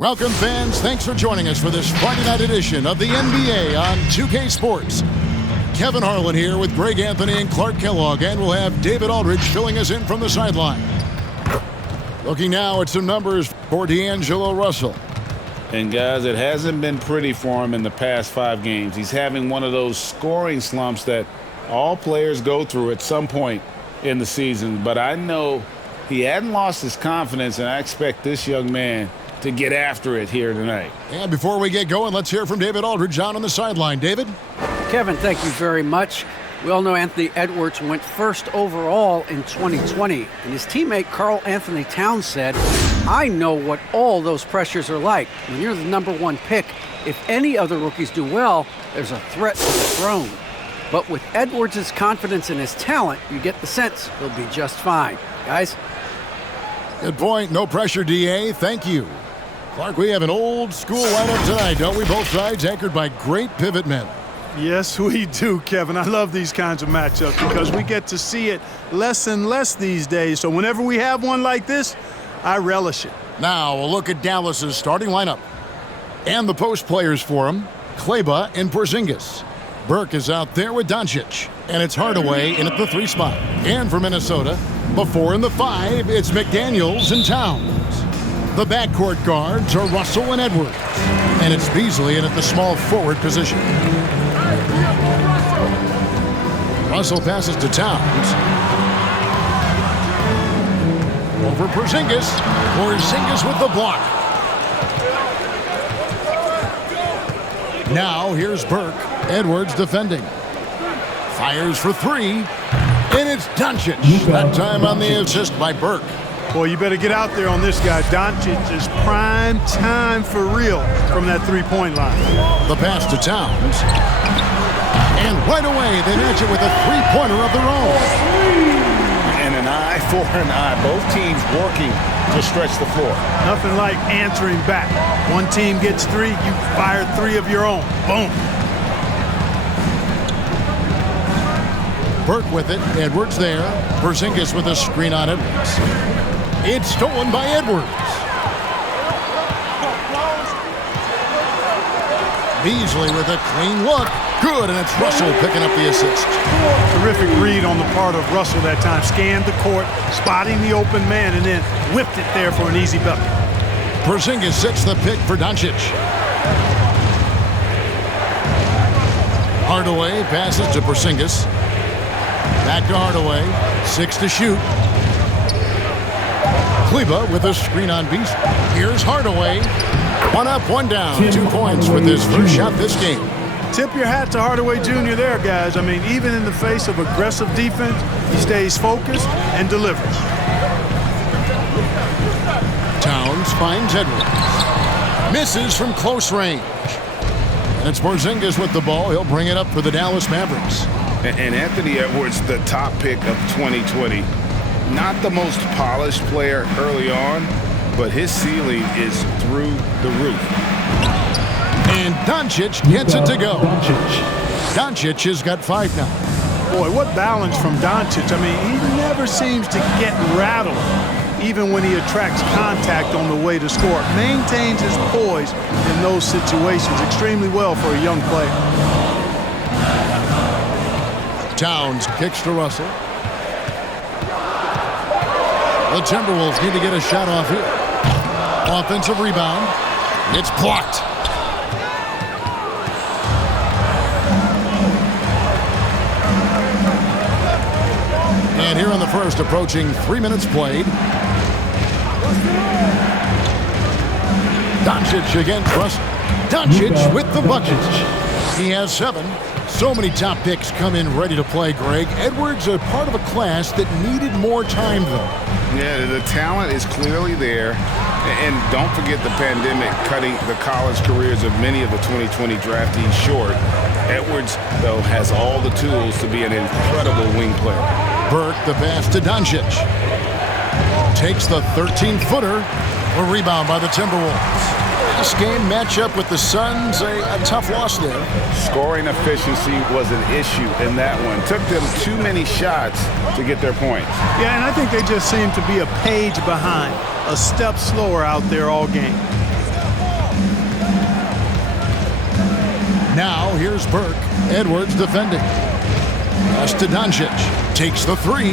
Welcome, fans. Thanks for joining us for this Friday night edition of the NBA on 2K Sports. Kevin Harlan here with Greg Anthony and Clark Kellogg, and we'll have David Aldridge filling us in from the sideline. Looking now at some numbers for D'Angelo Russell. And guys, it hasn't been pretty for him in the past 5 games. He's having one of those scoring slumps that all players go through at some point in the season. But I know he hadn't lost his confidence, and I expect this young man to get after it here tonight. And before we get going, let's hear from David Aldridge out on the sideline. David? Kevin, thank you very much. We all know Anthony Edwards went first overall in 2020, and his teammate Karl Anthony Towns said, "I know what all those pressures are like. When you're the #1 pick, if any other rookies do well, there's a threat to the throne. But with Edwards' confidence in his talent, you get the sense he'll be just fine." Guys? Good point. No pressure, DA. Thank you. Clark, we have an old school lineup tonight, don't we? Both sides anchored by great pivot men. Yes, we do, Kevin. I love these kinds of matchups because we get to see it less and less these days. So whenever we have one like this, I relish it. Now we'll look at Dallas's starting lineup. And the post players for him, Kleber and Porzingis. Burke is out there with Doncic. And it's Hardaway in at the 3 spot. And for Minnesota, before in the 5, it's McDaniels and Towns. The backcourt guards are Russell and Edwards. And it's Beasley in at the small forward position. Russell passes to Towns. Over Porzingis. Porzingis with the block. Now here's Burke. Edwards defending. Fires for 3. And it's Doncic. That time on the assist by Burke. Boy, you better get out there on this guy. Doncic is prime time for real from that three-point line. The pass to Towns. And right away, they match it with a three-pointer of their own. And an eye for an eye. Both teams working to stretch the floor. Nothing like answering back. One team gets 3, you fire 3 of your own. Boom. Burke with it. Edwards there. Porzingis with a screen on Edwards. It's stolen by Edwards. Beasley with a clean look. Good, and it's Russell picking up the assist. Terrific read on the part of Russell that time. Scanned the court, spotting the open man, and then whipped it there for an easy bucket. Porzingis sets the pick for Doncic. Hardaway passes to Porzingis. Back to Hardaway. 6 to shoot. Kleber with a screen on Beasley. Here's Hardaway. 1 up, 1 down. 2 points with his first shot this game. Tip your hat to Hardaway Jr. there, guys. I mean, even in the face of aggressive defense, he stays focused and delivers. Towns finds Edwards. Misses from close range. And it's Porzingis with the ball. He'll bring it up for the Dallas Mavericks. And Anthony Edwards, the top pick of 2020. Not the most polished player early on, but his ceiling is through the roof. And Doncic gets it to go. Doncic has got 5 now. Boy, what balance from Doncic. I mean, he never seems to get rattled, even when he attracts contact on the way to score. Maintains his poise in those situations extremely well for a young player. Towns kicks to Russell. The Timberwolves need to get a shot off here. Offensive rebound. It's blocked. And here in the first, approaching 3 minutes played. Doncic against Russell. Doncic with the bucket. He has 7. So many top picks come in ready to play, Greg. Edwards a part of a class that needed more time, though. Yeah, the talent is clearly there. And don't forget the pandemic cutting the college careers of many of the 2020 draftees short. Edwards, though, has all the tools to be an incredible wing player. Burke, the pass to Doncic. Takes the 13-footer. A rebound by the Timberwolves. This game matchup with the Suns, a tough loss there. Scoring efficiency was an issue in that one. Took them too many shots to get their points. Yeah, and I think they just seem to be a page behind, a step slower out there all game. Now here's Burke. Edwards defending. Pass to Doncic. Takes the three.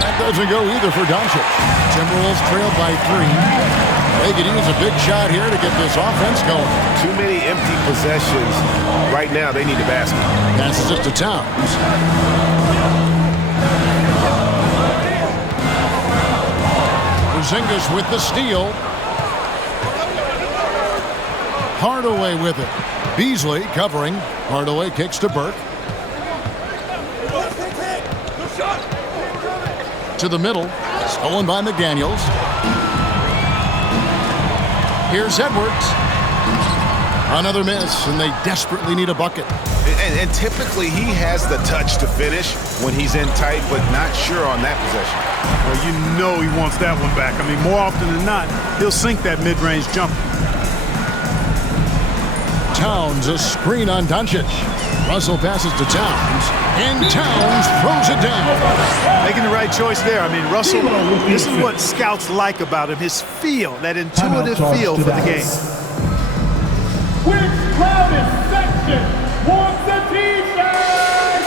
That doesn't go either for Doncic. Timberwolves trailed by 3. They could use a big shot here to get this offense going. Too many empty possessions. Right now, they need a basket. Passes it to Towns. Porzingis with the steal. Hardaway with it. Beasley covering. Hardaway kicks to Burke. To the middle. Stolen by McDaniels. Here's Edwards. Another miss, and they desperately need a bucket. And typically, he has the touch to finish when he's in tight, but not sure on that possession. Well, you know he wants that one back. I mean, more often than not, he'll sink that mid-range jumper. Towns, a screen on Doncic. Russell passes to Towns, and Towns throws it down. Making the right choice there. I mean, Russell, this is what scouts like about him, his feel, that intuitive feel for the game. Which crowded section wants a defense?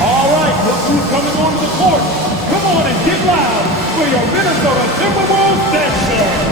All right, look who's coming onto the court. Come on and get loud for your Minnesota Timberwolves section.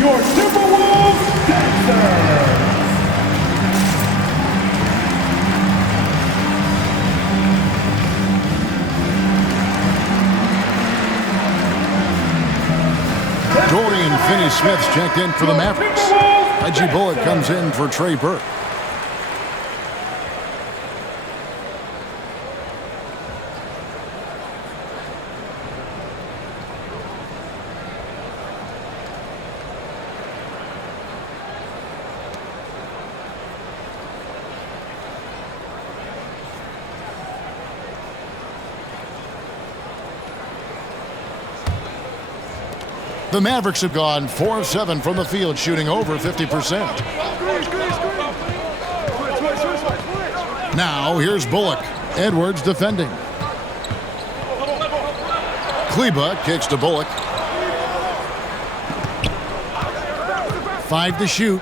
Your Timberwolves dancers. Dorian Finney-Smith's checked in for the Mavericks. Reggie Bullock comes in for Trey Burke. The Mavericks have gone 4 of 7 from the field, shooting over 50%. Now, here's Bullock. Edwards defending. Kleba kicks to Bullock. 5 to shoot.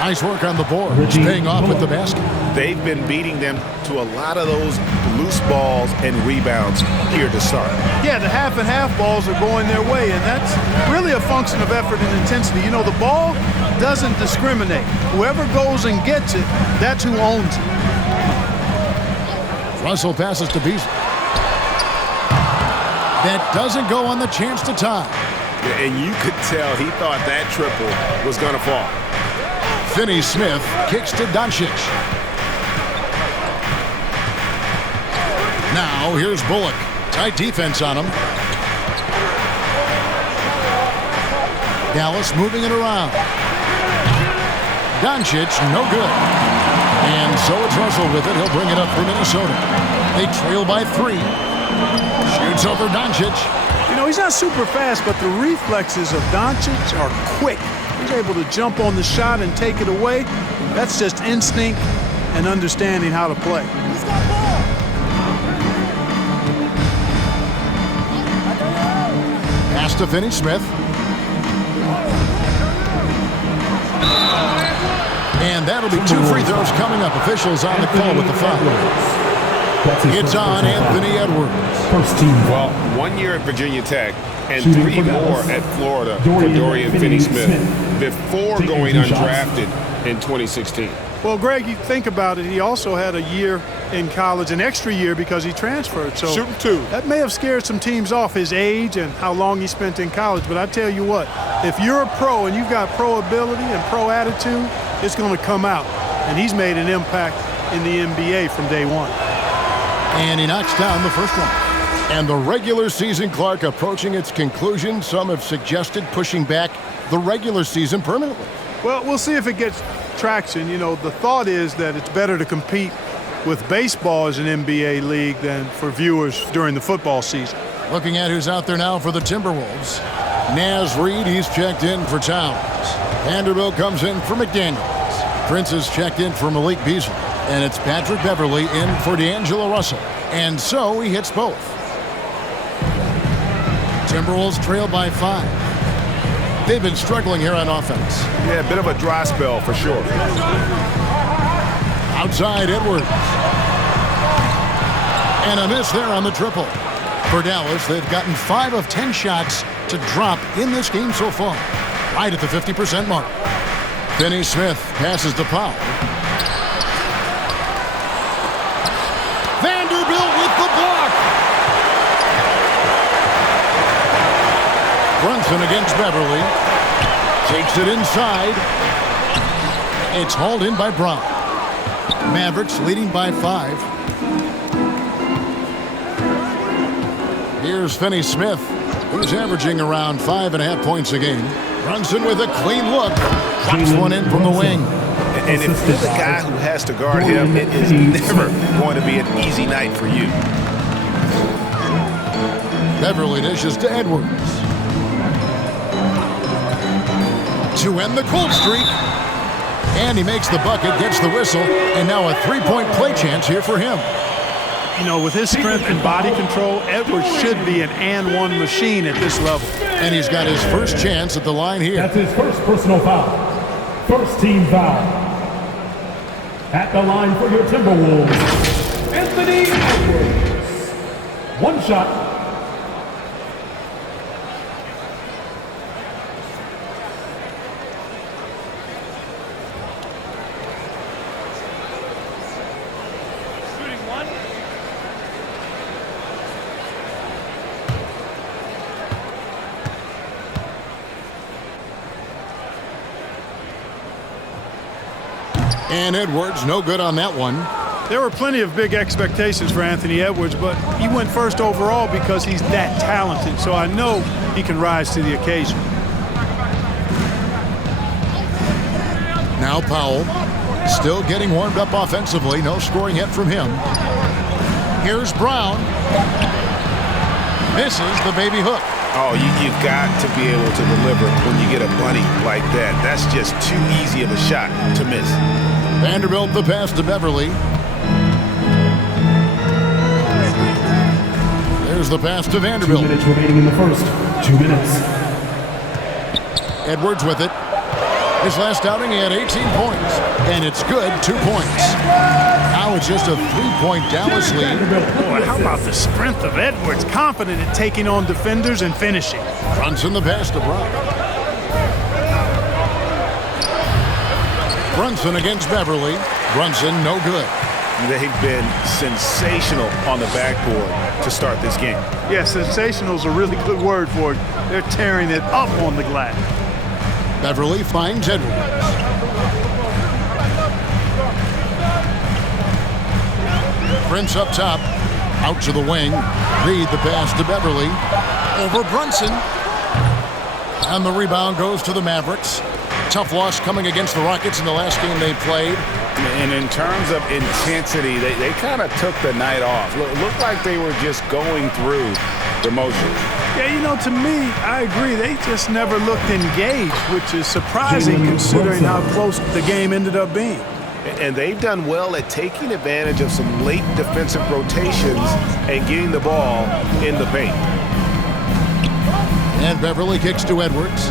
Nice work on the board. It's paying off with the basket. They've been beating them to a lot of those loose balls and rebounds here to start. Yeah, the half and half balls are going their way, and that's really a function of effort and intensity. You know, the ball doesn't discriminate. Whoever goes and gets it, that's who owns it. Russell passes to Beasley. That doesn't go on the chance to tie. Yeah, and you could tell he thought that triple was going to fall. Finney-Smith kicks to Doncic. Now, here's Bullock. Tight defense on him. Dallas moving it around. Doncic, no good. And so it's Russell with it. He'll bring it up for Minnesota. They trail by 3. Shoots over Doncic. You know, he's not super fast, but the reflexes of Doncic are quick. He's able to jump on the shot and take it away. That's just instinct and understanding how to play. Pass to Finney-Smith. And that'll be 2 free throws coming up. Officials on the call with the foul. It's on Anthony Edwards. First team. Well, 1 year at Virginia Tech and 3 more at Florida for Dorian Finney-Smith before going undrafted in 2016. Well, Greg, you think about it, he also had a year in college, an extra year because he transferred. So Shooting two. that may have scared some teams off, his age and how long he spent in college. But I tell you what, if you're a pro and you've got pro ability and pro attitude, it's going to come out. And he's made an impact in the NBA from day one. And he knocks down the first one. And the regular season, Clark, approaching its conclusion. Some have suggested pushing back the regular season permanently. Well, we'll see if it gets traction. You know, the thought is that it's better to compete with baseball as an NBA league than for viewers during the football season. Looking at who's out there now for the Timberwolves. Naz Reid, he's checked in for Towns. Vanderbilt comes in for McDaniels. Prince is checked in for Malik Beasley. And it's Patrick Beverley in for D'Angelo Russell. And so he hits both. Timberwolves trail by 5. They've been struggling here on offense. Yeah, a bit of a dry spell for sure. Outside Edwards. And a miss there on the triple. For Dallas, they've gotten 5 of 10 shots to drop in this game so far. Right at the 50% mark. Finney-Smith passes to Powell. Vanderbilt with the block. Brunson against Beverly. Takes it inside. It's hauled in by Brown. Mavericks leading by 5. Here's Finney-Smith, who's averaging around 5.5 points a game. Brunson with a clean look. Drops one in from the wing. And if you're the guy who has to guard him, it is never going to be an easy night for you. Beverly dishes to Edwards. To end the cold streak. And he makes the bucket, gets the whistle, and now a three-point play chance here for him. You know, with his strength and body control, Edwards should be an and-one machine at this level. And he's got his first chance at the line here. That's his first personal foul. First team foul. At the line for your Timberwolves, Anthony Edwards. One shot. And Edwards, no good on that one. There were plenty of big expectations for Anthony Edwards, but he went first overall because he's that talented. So I know he can rise to the occasion. Now Powell, still getting warmed up offensively. No scoring yet from him. Here's Brown. Misses the baby hook. Oh, you've got to be able to deliver when you get a bunny like that. That's just too easy of a shot to miss. Vanderbilt the pass to Beverly. There's the pass to Vanderbilt. 2 minutes remaining in the first. 2 minutes. Edwards with it. His last outing, he had 18 points. And it's good, 2 points. Now it's just a 3-point Dallas lead. Boy, how about the strength of Edwards? Confident at taking on defenders and finishing. Brunson the pass to Brown. Brunson against Beverly. Brunson no good. They've been sensational on the backboard to start this game. Yeah, sensational is a really good word for it. They're tearing it up on the glass. Beverly finds Edwards. Prince up top. Out to the wing. Reid the pass to Beverly. Over Brunson. And the rebound goes to the Mavericks. Tough loss coming against the Rockets in the last game they played. And in terms of intensity, they kind of took the night off. Looked like they were just going through the motions. Yeah, you know, to me, I agree. They just never looked engaged, which is surprising considering how close the game ended up being. And they've done well at taking advantage of some late defensive rotations and getting the ball in the paint. And Beverly kicks to Edwards.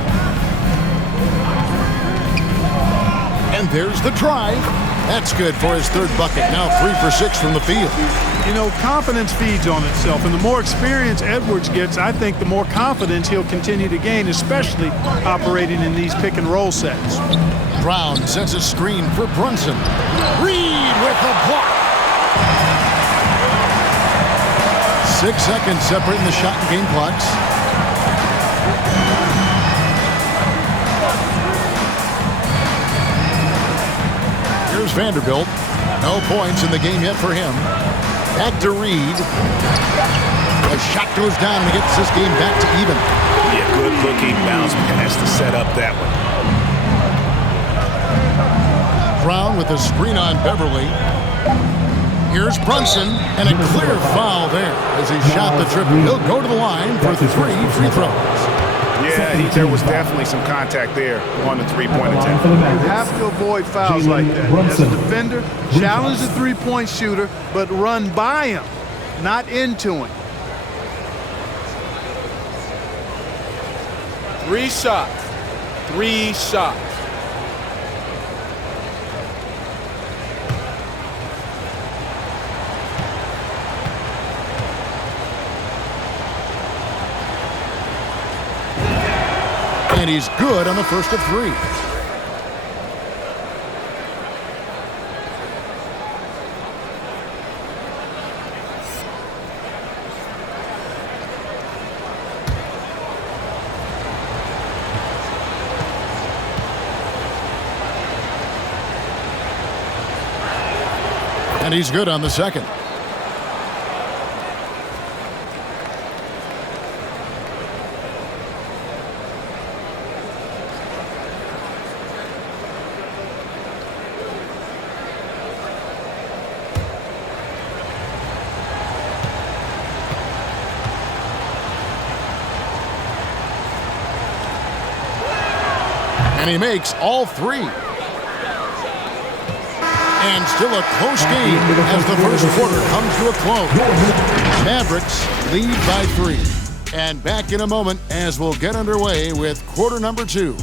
And there's the drive. That's good for his third bucket. Now 3 for 6 from the field. You know, confidence feeds on itself, and the more experience Edwards gets, I think the more confidence he'll continue to gain, especially operating in these pick-and-roll sets. Brown sets a screen for Brunson. Reed with the block. 6 seconds separating the shot and game clocks. Here's Vanderbilt. No points in the game yet for him. Back to Reed. The shot goes down and gets this game back to even. Yeah, good looking bounce pass to set up that one. Brown with a screen on Beverly. Here's Brunson, and a clear foul there as he shot the triple. He'll go to the line for 3 free throws. Yeah, there was definitely some contact there on the three-point attempt. You have to avoid fouls like that. As a defender, challenge the three-point shooter, but run by him, not into him. 3 shots. 3 shots. And he's good on the first of 3. And he's good on the second. And he makes all 3. And still a close game as the first quarter comes to a close. Mavericks lead by 3. And back in a moment as we'll get underway with quarter number 2.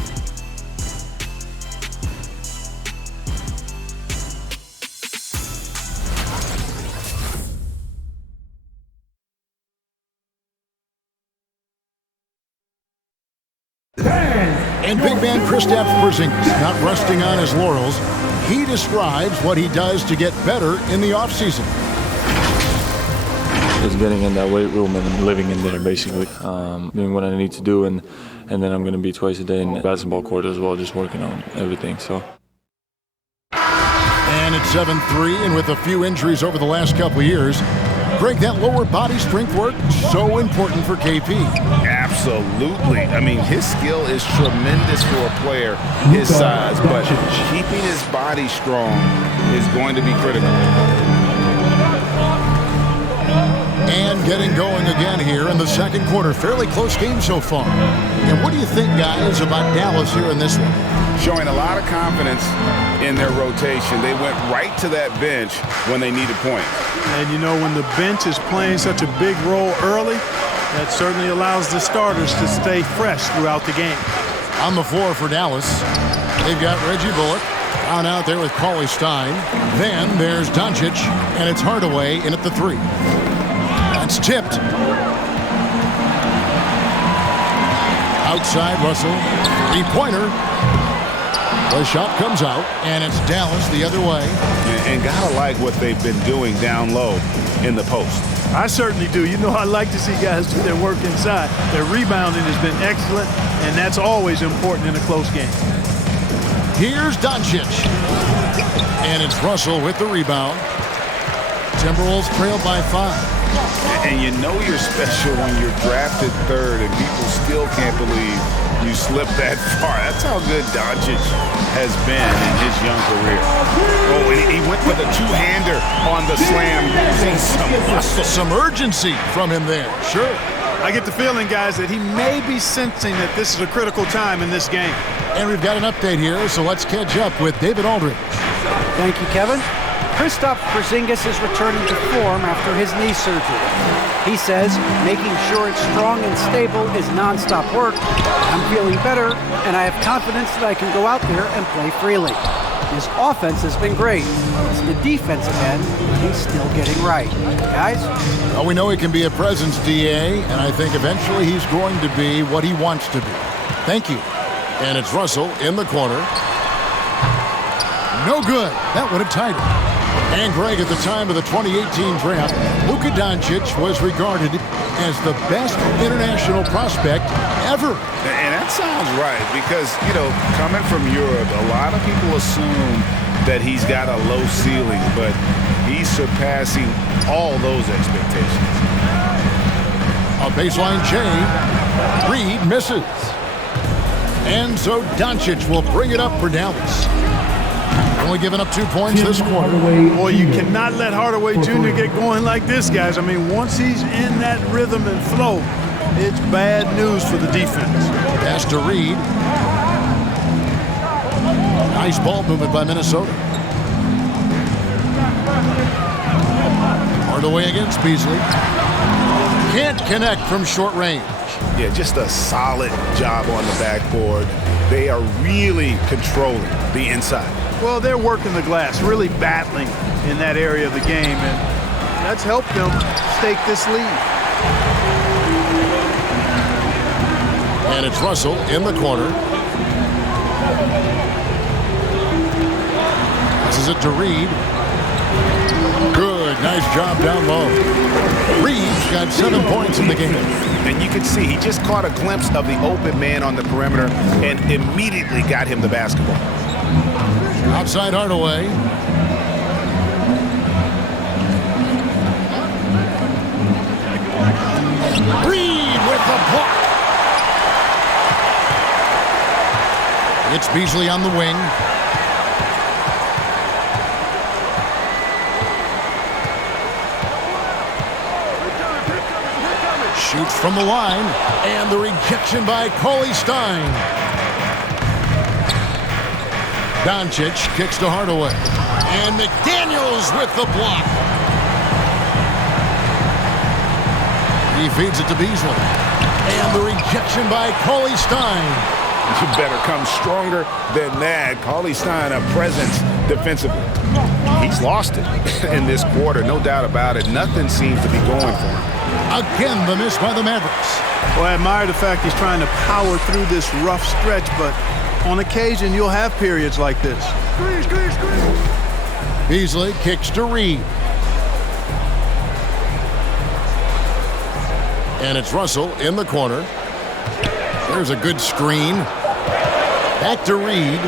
And big man Kristaps Porzingis not resting on his laurels. He describes what he does to get better in the offseason. Just getting in that weight room and living in there, basically. Doing what I need to do, and then I'm going to be twice a day in the basketball court as well, just working on everything. So. And it's 7-3, and with a few injuries over the last couple of years, Greg, that lower body strength work, so important for KP. Absolutely. I mean, his skill is tremendous for a player his size, but keeping his body strong is going to be critical. And getting going again here in the second quarter. Fairly close game so far. And what do you think, guys, about Dallas here in this one? Showing a lot of confidence in their rotation. They went right to that bench when they needed points. And you know, when the bench is playing such a big role early, that certainly allows the starters to stay fresh throughout the game. On the floor for Dallas, they've got Reggie Bullock on out there with Cauley Stein. Then there's Doncic, and it's Hardaway in at the 3. That's tipped. Outside Russell, 3-pointer. The shot comes out, and it's Dallas the other way. And gotta like what they've been doing down low in the post. I certainly do. You know, I like to see guys do their work inside. Their rebounding has been excellent, and that's always important in a close game. Here's Doncic. And it's Russell with the rebound. Timberwolves trail by 5. And you know you're special when you're drafted 3rd and people still can't believe you slipped that far. That's how good Doncic has been in his young career. Oh, and he went with a 2-hander on the slam, using some muscle. Some urgency from him there. Sure. I get the feeling, guys, that he may be sensing that this is a critical time in this game. And we've got an update here, so let's catch up with David Aldridge. Thank you, Kevin. Kristaps Porzingis is returning to form after his knee surgery. He says making sure it's strong and stable is nonstop work. I'm feeling better, and I have confidence that I can go out there and play freely. His offense has been great. It's the defensive end that he's still getting right. Guys? Well, we know he can be a presence, DA, and I think eventually he's going to be what he wants to be. Thank you. And it's Russell in the corner. No good. That would have tied it. And Greg, at the time of the 2018 draft, Luka Doncic was regarded as the best international prospect ever. And that sounds right because, you know, coming from Europe, a lot of people assume that he's got a low ceiling, but he's surpassing all those expectations. A baseline J. Reed misses. And so Doncic will bring it up for Dallas. Only giving up 2 points this quarter. Boy, you cannot let Hardaway Jr. get going like this, guys. I mean, once he's in that rhythm and flow, it's bad news for the defense. Pass to Reed. Nice ball movement by Minnesota. Hardaway against Beasley. Can't connect from short range. Yeah, just a solid job on the backboard. They are really controlling the inside. Well, they're working the glass, really battling in that area of the game, and that's helped them stake this lead. And it's Russell in the corner. This is it to Reed. Good, nice job down low. Reed's got 7 points in the game. And you can see he just caught a glimpse of the open man on the perimeter and immediately got him the basketball. Outside Hardaway. Reed with the block. It's Beasley on the wing. Shoots from the line. And the rejection by Cauley Stein. Doncic kicks to Hardaway. And McDaniels with the block. He feeds it to Beasley. And the rejection by Cauley Stein. You better come stronger than that. Cauley Stein, a presence defensively. He's lost it in this quarter, no doubt about it. Nothing seems to be going for him. Again, the miss by the Mavericks. Well, I admire the fact he's trying to power through this rough stretch, but on occasion, you'll have periods like this. Beasley kicks to Reed. And it's Russell in the corner. There's a good screen. Back to Reed.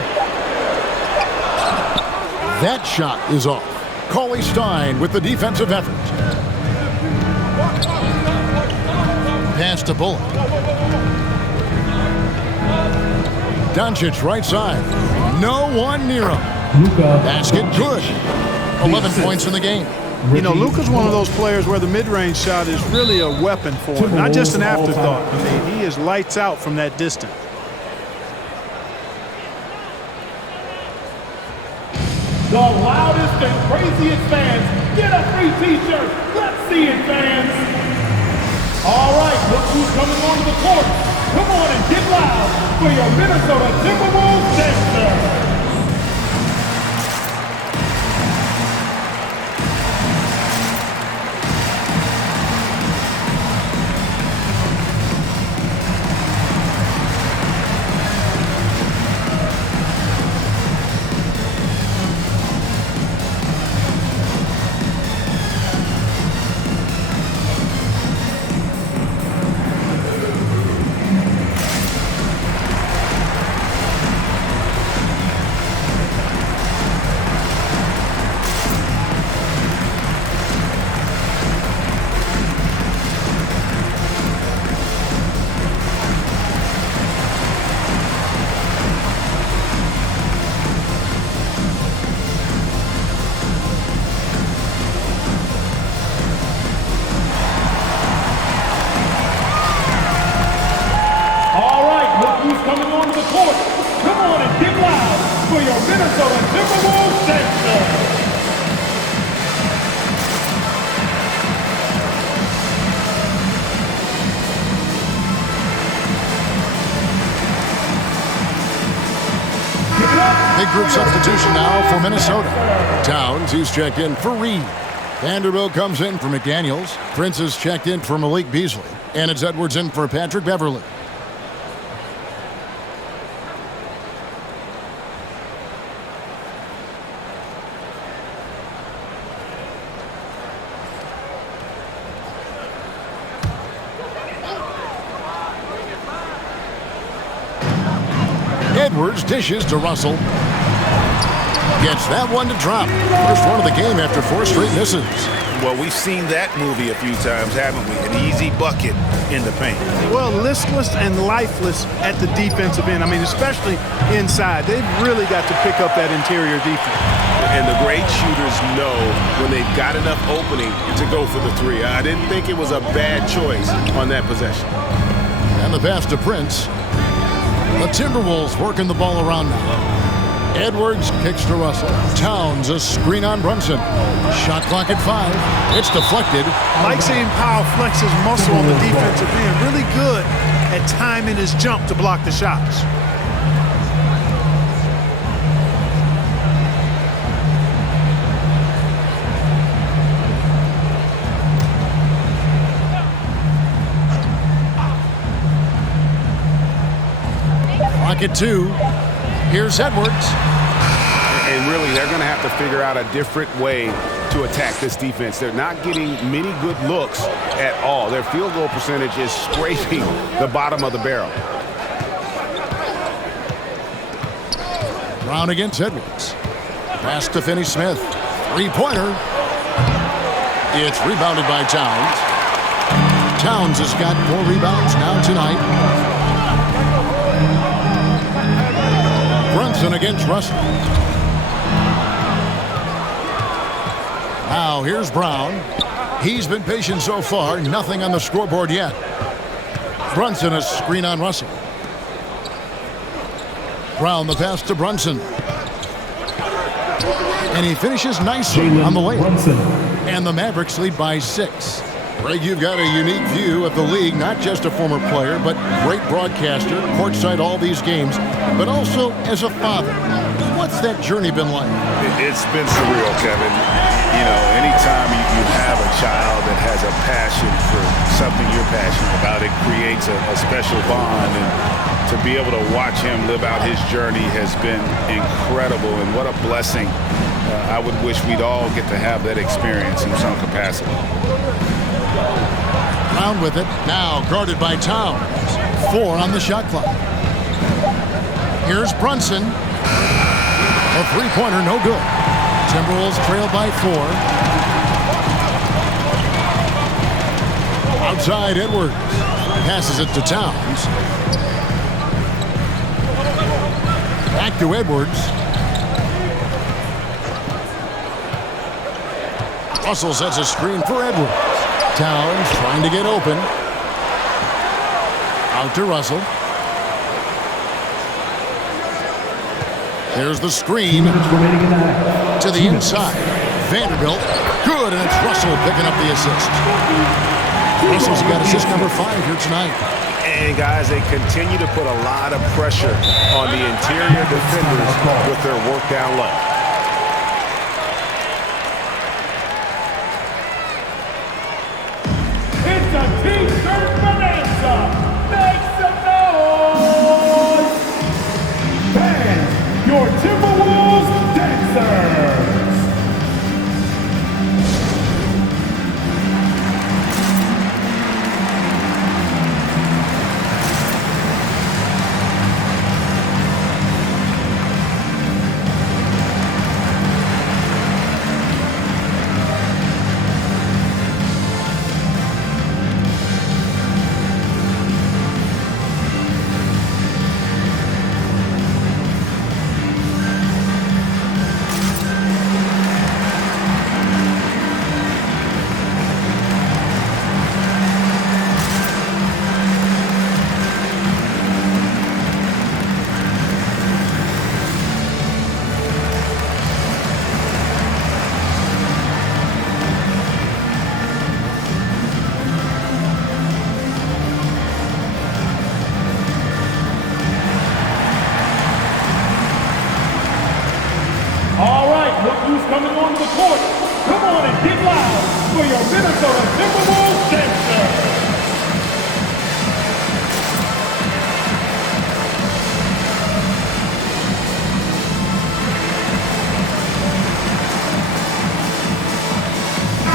That shot is off. Cauley Stein with the defensive effort. Pass to Bullock. Doncic right side. No one near him. Basket good. 11 points in the game. You know, Luka's one of those players where the mid-range shot is really a weapon for him, not just an afterthought. I mean, he is lights out from that distance. The loudest and craziest fans get a free t-shirt. Let's see it, fans. All right, look who's coming onto the court. Come on and get loud for your Minnesota Timberwolves dancer. group substitution now for Minnesota. Towns, who's checked in for Reed. Vanderbilt comes in for McDaniels. Prince is checked in for Malik Beasley. And it's Edwards in for Patrick Beverly. Edwards dishes to Russell. Gets that one to drop. First one of the game after 4 straight misses. Well, we've seen that movie a few times, haven't we? An easy bucket in the paint. Well, listless and lifeless at the defensive end. I mean, especially inside. They've really got to pick up that interior defense. And the great shooters know when they've got enough opening to go for the 3. I didn't think it was a bad choice on that possession. And the pass to Prince. The Timberwolves working the ball around now. Edwards kicks to Russell. Towns a screen on Brunson. Shot clock at 5. It's deflected. Like seeing Powell flex his muscle on the defensive end. Really good at timing his jump to block the shots. Clock at 2. Here's Edwards. And really, they're going to have to figure out a different way to attack this defense. They're not getting many good looks at all. Their field goal percentage is scraping the bottom of the barrel. Brown against Edwards. Pass to Finney-Smith. 3-pointer. It's rebounded by Towns. Towns has got 4 rebounds now tonight. Brunson against Russell. Now here's Brown. He's been patient so far. Nothing on the scoreboard yet. Brunson a screen on Russell. Brown the pass to Brunson. And he finishes nicely on the layup. And the Mavericks lead by 6. Greg, you've got a unique view of the league, not just a former player, but great broadcaster, courtside all these games, but also as a father. What's that journey been like? It's been surreal, Kevin. You know, anytime you have a child that has a passion for something you're passionate about, it creates a special bond. And to be able to watch him live out his journey has been incredible. And what a blessing. I would wish we'd all get to have that experience in some capacity. Brown with it. Now guarded by Towns. 4 on the shot clock. Here's Brunson. A 3-pointer, no good. Timberwolves trail by 4. Outside Edwards. Passes it to Towns. Back to Edwards. Russell sets a screen for Edwards. Towns trying to get open. Out to Russell. There's the screen to the inside. Vanderbilt. Good, and it's Russell picking up the assist. Russell's got assist number 5 here tonight. And guys, they continue to put a lot of pressure on the interior defenders with their work down low. It's a T-shirt bonanza. Make some noise. Fans, your Timberwolves dancers. Minnesota Timberwolves gangster.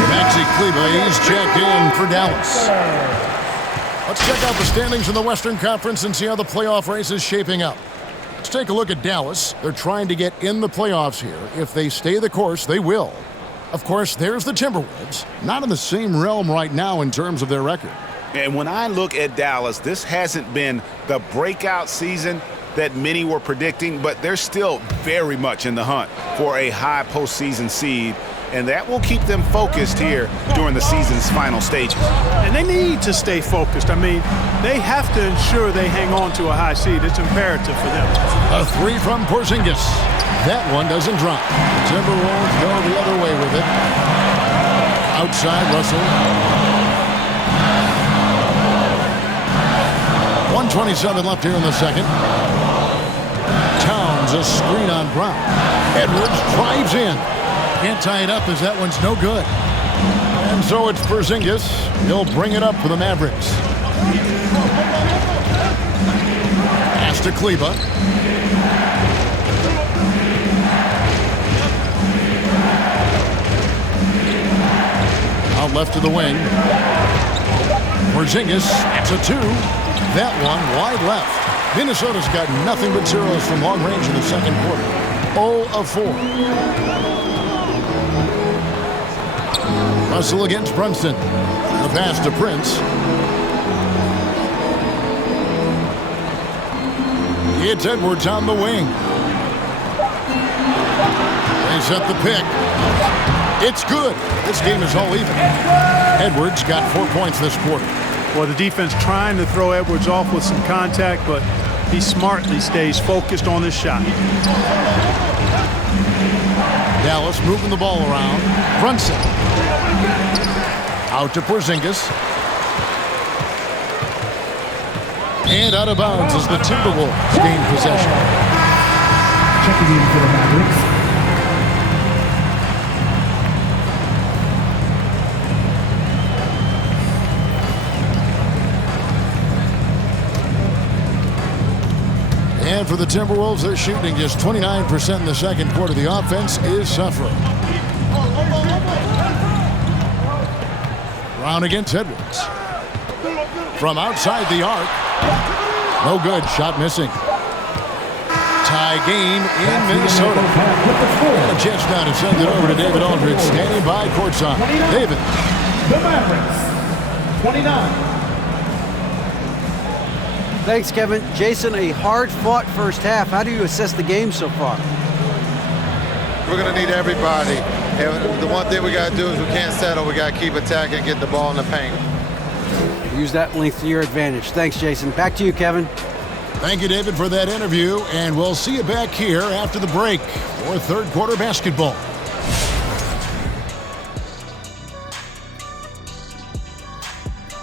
Maxi Kleber, he's checked in for Dallas. Let's check out the standings in the Western Conference and see how the playoff race is shaping up. Let's take a look at Dallas. They're trying to get in the playoffs here. If they stay the course, they will. Of course, there's the Timberwolves. Not in the same realm right now in terms of their record. And when I look at Dallas, this hasn't been the breakout season that many were predicting, but they're still very much in the hunt for a high postseason seed. And that will keep them focused here during the season's final stages. And they need to stay focused. I mean, they have to ensure they hang on to a high seed. It's imperative for them. A three from Porzingis. That one doesn't drop. The Timberwolves go the other way with it. Outside, Russell. 1:27 left here in the second. Towns, a screen on Brown. Edwards drives in. Can't tie it up as that one's no good. And so it's Porzingis. He'll bring it up for the Mavericks. Pass to Kleber. Out left to the wing. Porzingis, that's a two. That one wide left. Minnesota's got nothing but zeros from long range in the second quarter. 0 of 4. Russell against Brunson. The pass to Prince. It's Edwards on the wing. They set the pick. It's good. This game is all even. Edwards got 4 points this quarter. Well, the defense trying to throw Edwards off with some contact, but he smartly stays focused on his shot. Dallas moving the ball around. Brunson. Out to Porzingis. And out of bounds as the Timberwolves gain possession. Checking in for the Mavericks. And for the Timberwolves, they're shooting just 29% in the second quarter. The offense is suffering. Brown against Edwards. From outside the arc. No good. Shot missing. Tie game in Minnesota. And a chance now to send it over to David Aldridge, standing by courtside. David. The Mavericks, 29. Thanks, Kevin. Jason, a hard-fought first half. How do you assess the game so far? We're going to need everybody. And the one thing we got to do is we can't settle. We got to keep attacking and get the ball in the paint. Use that length to your advantage. Thanks, Jason. Back to you, Kevin. Thank you, David, for that interview. And we'll see you back here after the break for third quarter basketball.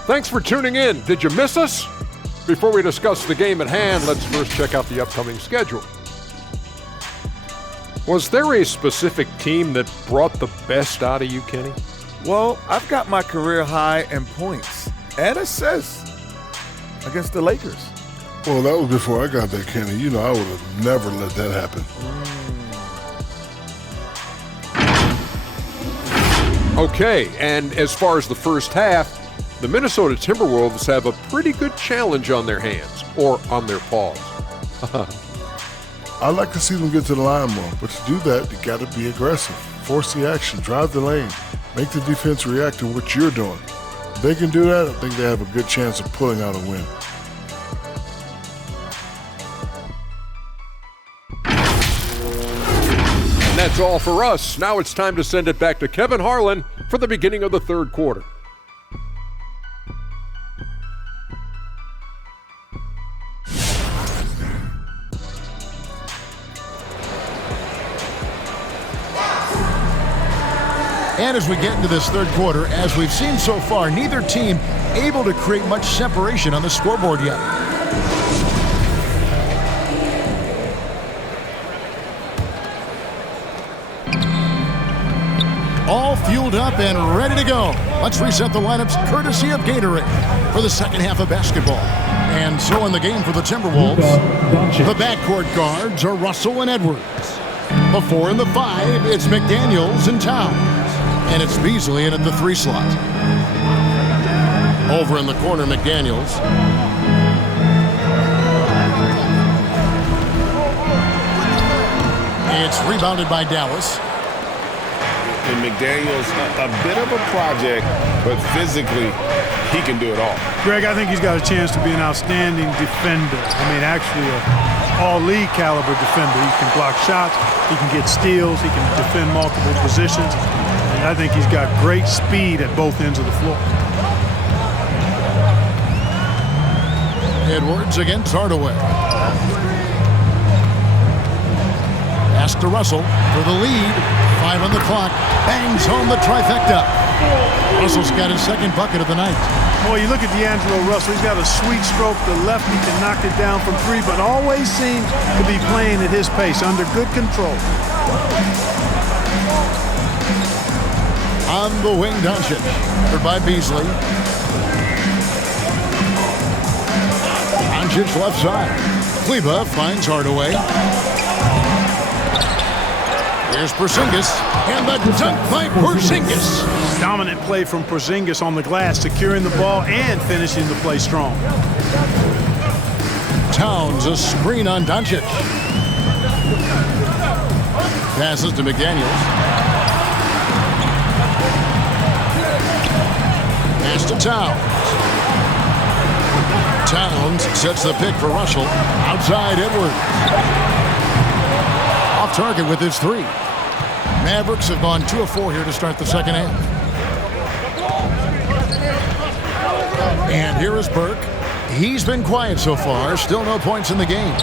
Thanks for tuning in. Did you miss us? Before we discuss the game at hand, let's first check out the upcoming schedule. Was there a specific team that brought the best out of you, Kenny? Well, I've got my career high in points and assists against the Lakers. Well, that was before I got there, Kenny. You know, I would have never let that happen. Okay, and as far as the first half, the Minnesota Timberwolves have a pretty good challenge on their hands, or on their paws. I'd like to see them get to the line more, but to do that, you got to be aggressive. Force the action, drive the lane, make the defense react to what you're doing. If they can do that, I think they have a good chance of pulling out a win. And that's all for us. Now it's time to send it back to Kevin Harlan for the beginning of the third quarter. And as we get into this third quarter, as we've seen so far, neither team able to create much separation on the scoreboard yet. All fueled up and ready to go. Let's reset the lineups courtesy of Gatorade for the second half of basketball. And so in the game for the Timberwolves, the backcourt guards are Russell and Edwards. The 4 and the 5, it's McDaniels and Towns. And it's Beasley in at the 3 slot. Over in the corner, McDaniels. It's rebounded by Dallas. And McDaniels, a bit of a project, but physically, he can do it all. Greg, I think he's got a chance to be an outstanding defender. I mean, actually, an all-league caliber defender. He can block shots, he can get steals, he can defend multiple positions. And I think he's got great speed at both ends of the floor. Edwards against Hardaway. Pass to Russell for the lead. 5 on the clock. Bangs home the trifecta. Russell's got his second bucket of the night. Boy, you look at D'Angelo Russell. He's got a sweet stroke. The lefty can knock it down from 3, but always seems to be playing at his pace, under good control. On the wing, Doncic. Covered by Beasley. Doncic left side. Kleba finds Hardaway. Here's Porzingis, and the dunk by Porzingis. Dominant play from Porzingis on the glass, securing the ball and finishing the play strong. Towns, a screen on Doncic. Passes to McDaniels. Pass to Towns. Towns sets the pick for Russell. Outside Edwards. Off target with his 3. Mavericks have gone 2 of 4 here to start the second half. And here is Burke. He's been quiet so far. Still no points in the game.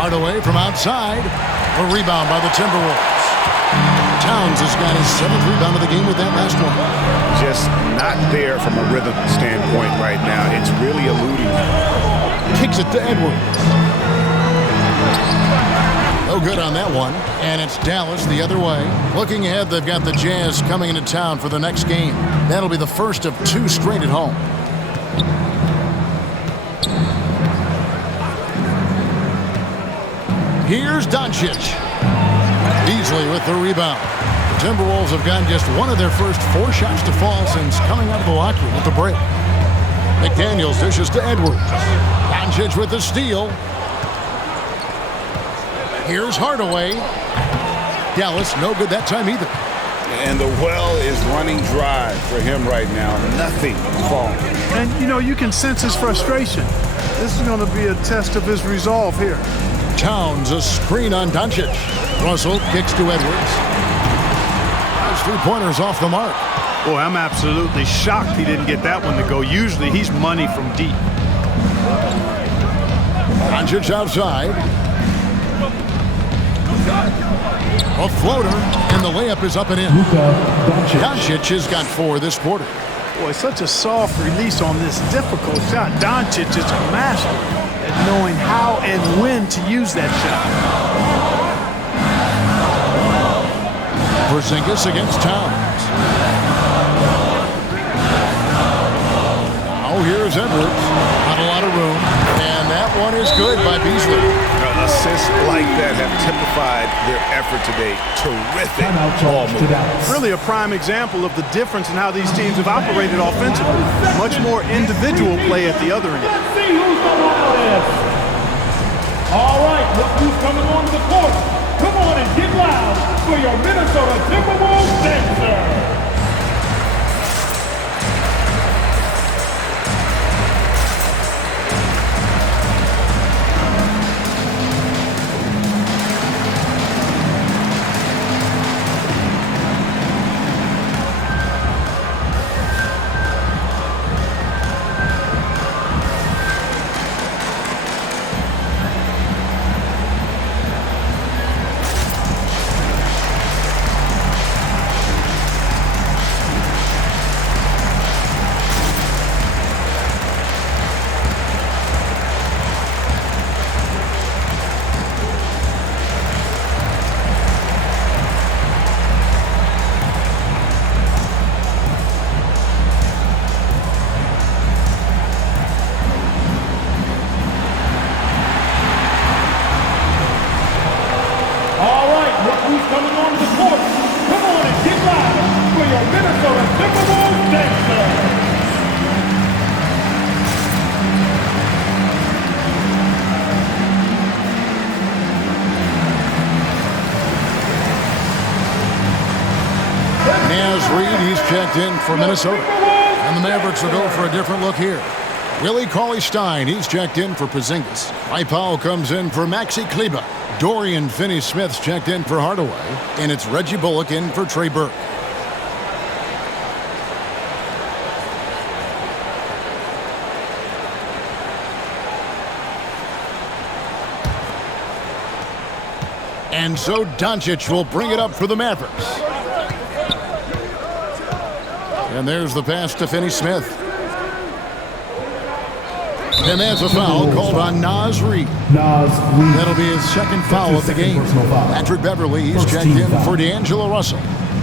Hardaway from outside. A rebound by the Timberwolves. Towns has got his 7th rebound of the game with that last one. Just not there from a rhythm standpoint right now. It's really eluding. Kicks it to Edwards. No good on that one. And it's Dallas the other way. Looking ahead, they've got the Jazz coming into town for the next game. That'll be the first of 2 straight at home. Here's Doncic. Beasley with the rebound. The Timberwolves have gotten just one of their first 4 shots to fall since coming out of the locker room at the break. McDaniels dishes to Edwards. Doncic with the steal. Here's Hardaway. Dallas, no good that time either. And the well is running dry for him right now. Nothing falling. And, you know, you can sense his frustration. This is going to be a test of his resolve here. Towns, a screen on Doncic. Russell kicks to Edwards. His 3-pointers off the mark. Boy, I'm absolutely shocked he didn't get that one to go. Usually he's money from deep. Doncic outside. A floater, and the layup is up and in. Doncic has got 4 this quarter. Boy, such a soft release on this difficult shot. Doncic is a master at knowing how and when to use that shot. Porzingis against Towns. Now here's Edwards. Not a lot of room. And that one is good by Beasley. Assists like that have typified their effort today. Terrific ball movement. Really a prime example of the difference in how these teams have operated offensively. Much more individual play at the other end. Let's see who's the loudest. All right, look who's coming onto the court. Come on and get loud for your Minnesota Timberwolves dancer. Timberwolves Dancers. Naz Reid, he's checked in for Minnesota. And the Mavericks will go for a different look here. Willie Cauley-Stein, he's checked in for Porzingis. Mike Powell comes in for Maxi Kleber. Dorian Finney-Smith's checked in for Hardaway. And it's Reggie Bullock in for Trey Burke. And so Doncic will bring it up for the Mavericks. And there's the pass to Finney-Smith. And that's a foul called on Naz Reid. That'll be his second foul of the game. Patrick Beverley, he's checked in for D'Angelo Russell.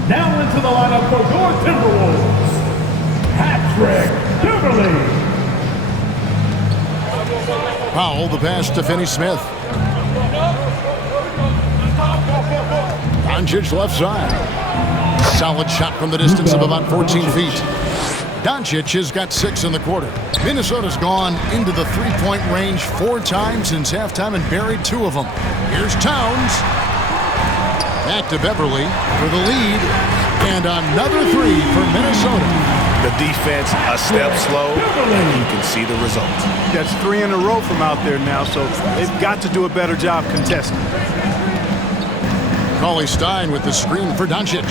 Now into the lineup for your Timberwolves, Patrick Beverley. Powell, the pass to Finney-Smith. Doncic left side. Solid shot from the distance of about 14 feet. Doncic has got 6 in the quarter. Minnesota's gone into the three-point range 4 times since halftime and buried 2 of them. Here's Towns. Back to Beverley for the lead. And another 3 for Minnesota. The defense a step slow, and you can see the result. That's 3 in a row from out there now, so they've got to do a better job contesting. Cauley-Stein with the screen for Doncic.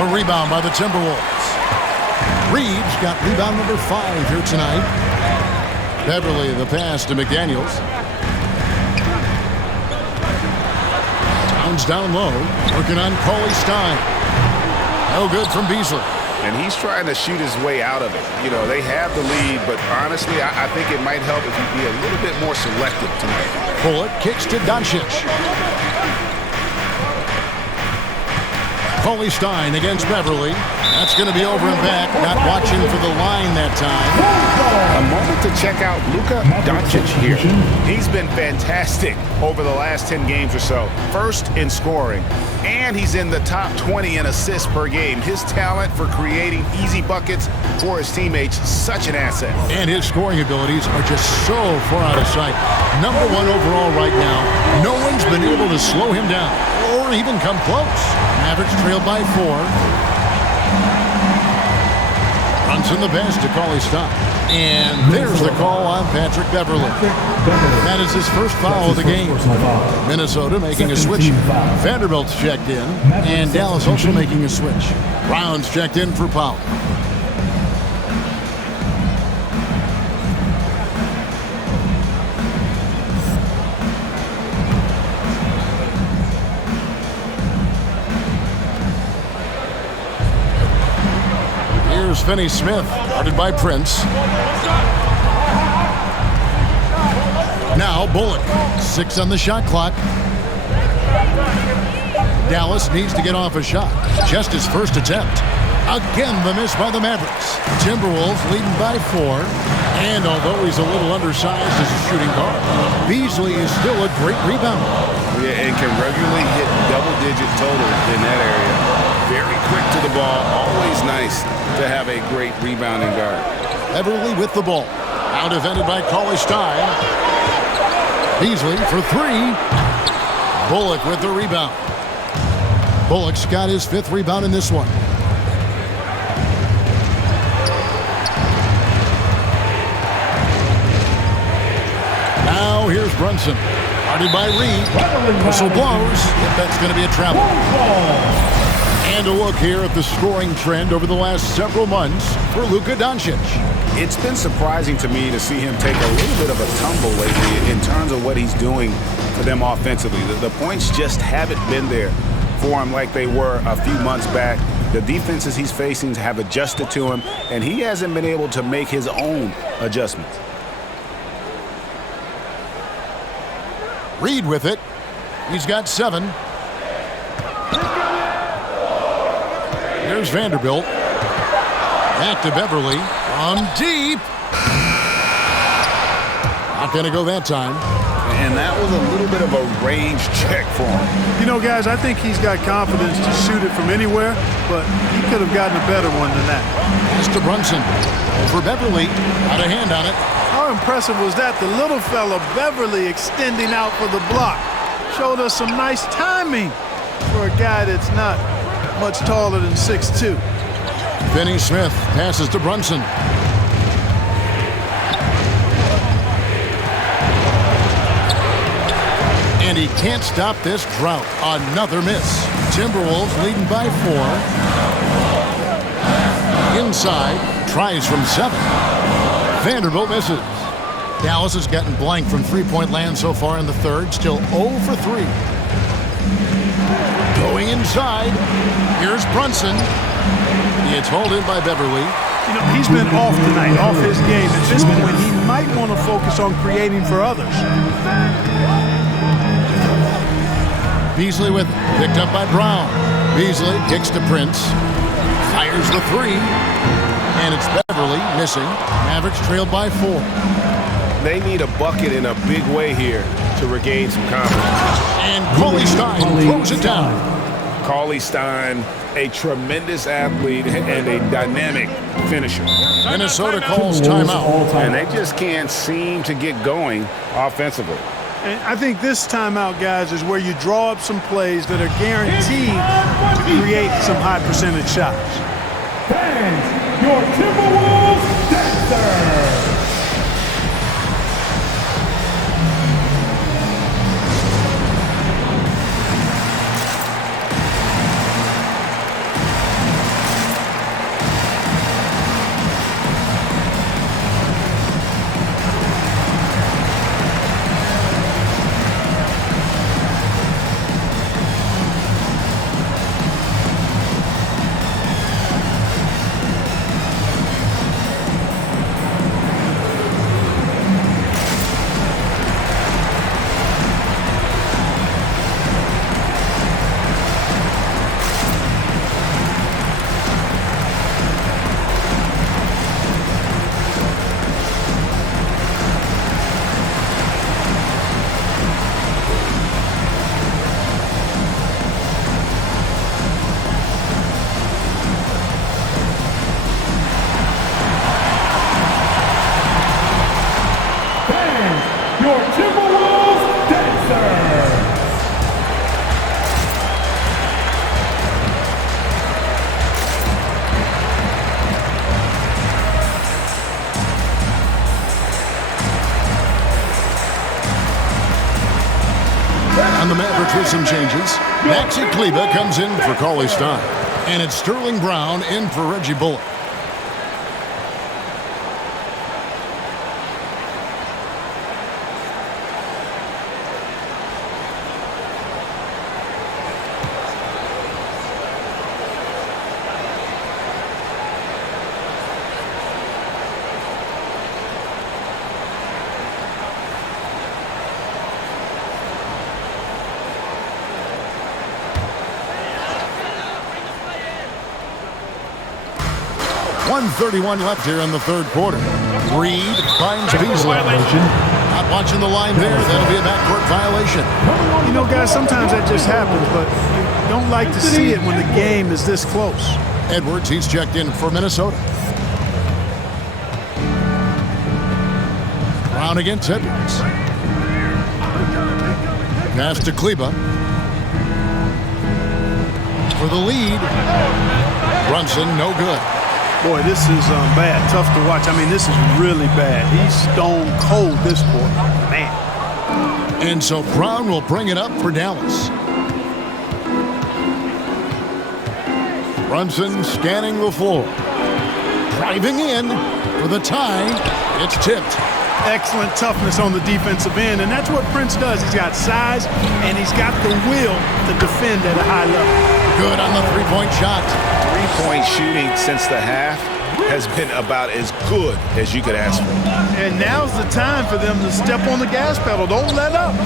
A rebound by the Timberwolves. Reeves got rebound number 5 here tonight. Beverley the pass to McDaniels. Towns down low, working on Cauley-Stein. No good from Beasley. And he's trying to shoot his way out of it. You know, they have the lead, but honestly, I think it might help if you be a little bit more selective tonight. Bullock kicks to Doncic. Cauley-Stein against Beverley. That's going to be over and back. Not watching for the line that time. A moment to check out Luka Doncic here. He's been fantastic over the last 10 games or so. First in scoring, and he's in the top 20 in assists per game. His talent for creating easy buckets for his teammates, such an asset. And his scoring abilities are just so far out of sight. Number 1 overall right now. No one's been able to slow him down or even come close. Mavericks trailed by 4. Runs in the pass to Cauley-Stein. And there's the call on Patrick Beverley. That is his first foul of the game. Minnesota making a switch. Vanderbilt's checked in. And Dallas also making a switch. Brown's checked in for Powell. Here's Finney-Smith, guarded by Prince. Now Bullock, 6 on the shot clock. Dallas needs to get off a shot. Just his first attempt. Again, the miss by the Mavericks. Timberwolves leading by 4. And although he's a little undersized as a shooting guard, Beasley is still a great rebounder. Yeah, and can regularly hit double-digit totals in that area. Very quick to the ball. Always nice to have a great rebounding guard. Beverley with the ball. Now defended by Cauley-Stein. Beasley for 3. Bullock with the rebound. Bullock's got his 5th rebound in this one. Now here's Brunson. Guarded by Reid. Whistle blows. If that's going to be a travel. And a look here at the scoring trend over the last several months for Luka Doncic. It's been surprising to me to see him take a little bit of a tumble lately in terms of what he's doing for them offensively. The points just haven't been there for him like they were a few months back. The defenses he's facing have adjusted to him, and he hasn't been able to make his own adjustments. Reid with it. He's got 7. There's Vanderbilt. Back to Beverley. From deep. Not going to go that time. and that was a little bit of a range check for him. You know, guys, I think he's got confidence to shoot it from anywhere, but he could have gotten a better one than that. Pass to Brunson. Over Beverly. Got a hand on it. How impressive was that? The little fella, Beverly, extending out for the block. Showed us some nice timing for a guy that's not much taller than 6'2". Finney Smith passes to Brunson. And he can't stop this drought. Another miss. Timberwolves leading by 4. Inside, tries from 7. Vanderbilt misses. Dallas has gotten blank from three-point land so far in the third. Still 0 for 3. Going inside. Here's Brunson. It's hauled in by Beverly. You know, he's been off tonight, off his game. At this point, he might want to focus on creating for others. Beasley with it. Picked up by Brown. Beasley kicks to Prince. Fires the 3. And it's Beverly missing. Mavericks trailed by 4. They need a bucket in a big way here to regain some confidence. And Cauley Stein throws it down. Cauley Stein, a tremendous athlete and a dynamic finisher. Minnesota calls timeout. And they just can't seem to get going offensively. And I think this timeout, guys, is where you draw up some plays that are guaranteed to create some high percentage shots. Fans, your Timberwolves dancer. The Mavericks with some changes. Maxi Kleber comes in for Cauley Stein. And it's Sterling Brown in for Reggie Bullock. .131 left here in the third quarter. Reed finds Beasley. Not watching the line there. That'll be a backcourt violation. You know, guys, sometimes that just happens, but you don't like to see it when the game is this close. Edwards, he's checked in for Minnesota. Brown against Edwards. Pass to Kleber. For the lead. Brunson, no good. Boy, this is bad. Tough to watch. I mean, this is really bad. He's stone cold this quarter. Man. And so Brown will bring it up for Dallas. Brunson scanning the floor. Driving in for the tie. It's tipped. Excellent toughness on the defensive end, and that's what Prince does. He's got size, and he's got the will to defend at a high level. Good on the three-point shot. Three-point shooting since the half has been about as good as you could ask for. And now's the time for them to step on the gas pedal. Don't let up.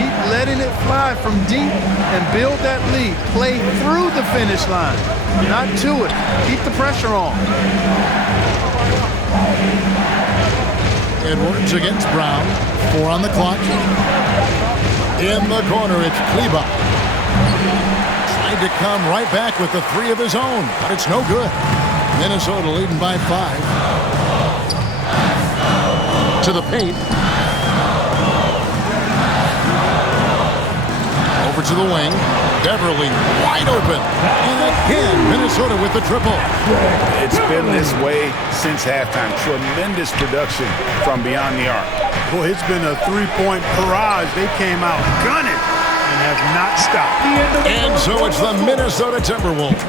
Keep letting it fly from deep and build that lead. Play through the finish line, not to it. Keep the pressure on. Edwards against Brown. 4 on the clock. In the corner, it's Kleber. Trying to come right back with the three of his own, but it's no good. Minnesota leading by 5. To the paint. Over to the wing. Beverly wide open. And again, Minnesota with the triple. It's been this way since halftime. Tremendous production from beyond the arc. Boy, it's been a three-point barrage. They came out gunning and have not stopped. And so it's the Minnesota Timberwolves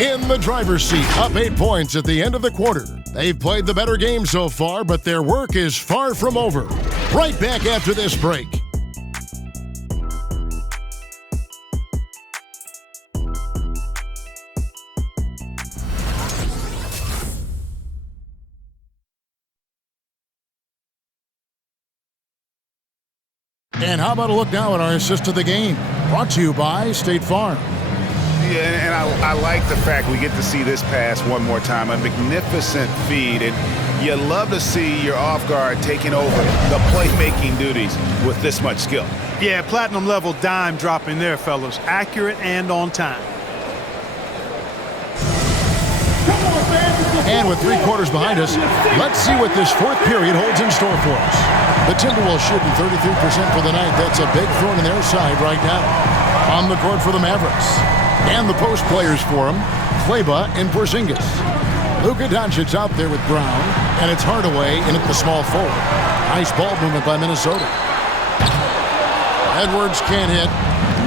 in the driver's seat, up 8 points at the end of the quarter. They've played the better game so far, but their work is far from over. Right back after this break. And how about a look now at our assist of the game? Brought to you by State Farm. Yeah, and I like the fact we get to see this pass one more time. A magnificent feed. And you love to see your off guard taking over the playmaking duties with this much skill. Yeah, platinum level dime dropping there, fellas. Accurate and on time. And with 3 quarters behind us, let's see what this fourth period holds in store for us. The Timberwolves shooting 33% for the night. That's a big thorn in their side right now. On the court for the Mavericks. And the post players for them, Kleber and Porzingis. Luka Doncic out there with Brown, and it's Hardaway in at the small forward. Nice ball movement by Minnesota. Edwards can't hit.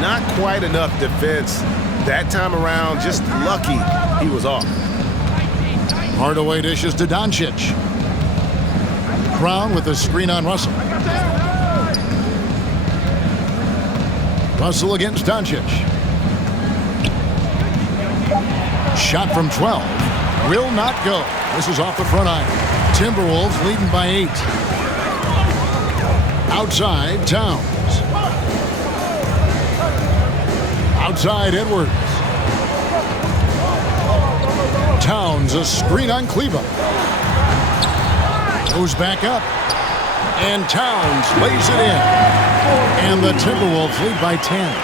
Not quite enough defense that time around. Just lucky he was off. Hardaway dishes to Doncic. Brown with a screen on Russell. Russell against Doncic. Shot from 12. Will not go. This is off the front iron. Timberwolves leading by 8. Outside, Towns. Outside, Edwards. Towns, a screen on Kleber. Goes back up. And Towns lays it in. And the Timberwolves lead by 10.